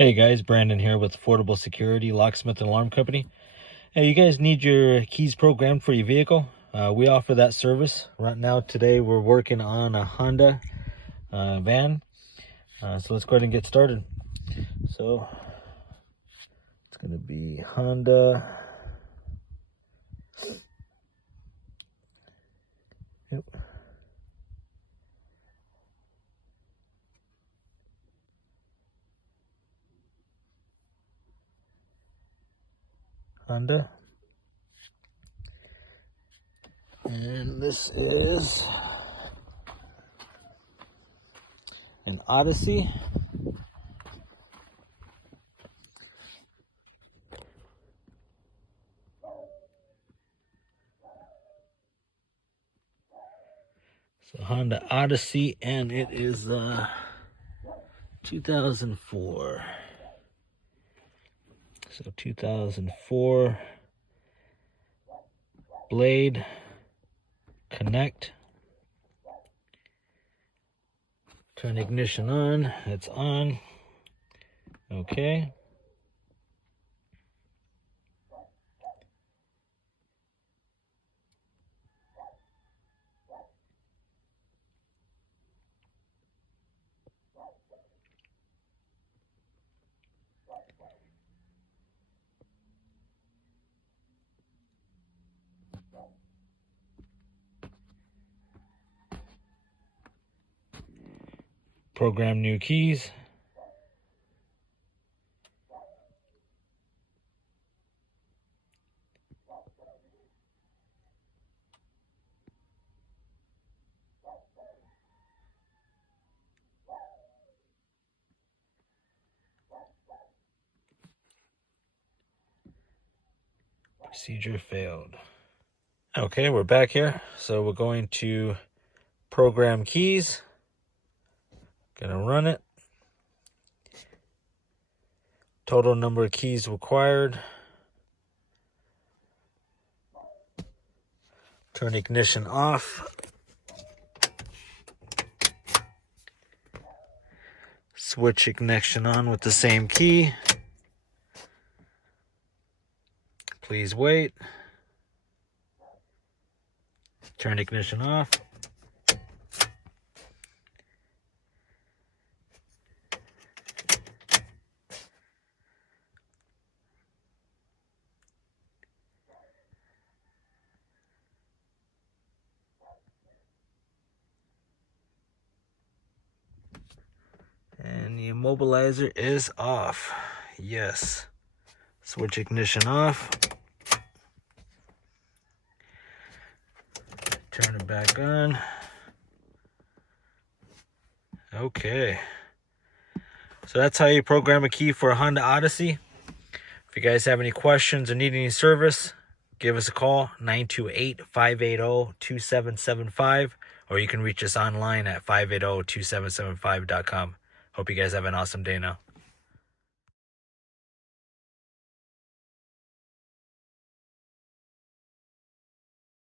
Hey guys, Brandon here with Affordable Security Locksmith and Alarm Company. Hey, you guys need your keys programmed for your vehicle? We offer that service. Right now, today, we're working on a Honda van. So let's go ahead and get started. So it's going to be Honda. Yep. Honda. And this is an Odyssey. So Honda Odyssey, and it is 2004. So 2004 Blade Connect. Turn ignition on. It's on. Okay. Program new keys. Procedure failed. Okay, we're back here. So we're going to program keys. Gonna run it. Total number of keys required. Turn ignition off. Switch ignition on with the same key. Please wait. Turn ignition off. And the immobilizer is off. Yes. Switch ignition off. Turn it back on. Okay. So that's how you program a key for a Honda Odyssey. If you guys have any questions or need any service, give us a call, 928-580-2775, or you can reach us online at 580-2775.com. Hope you guys have an awesome day now.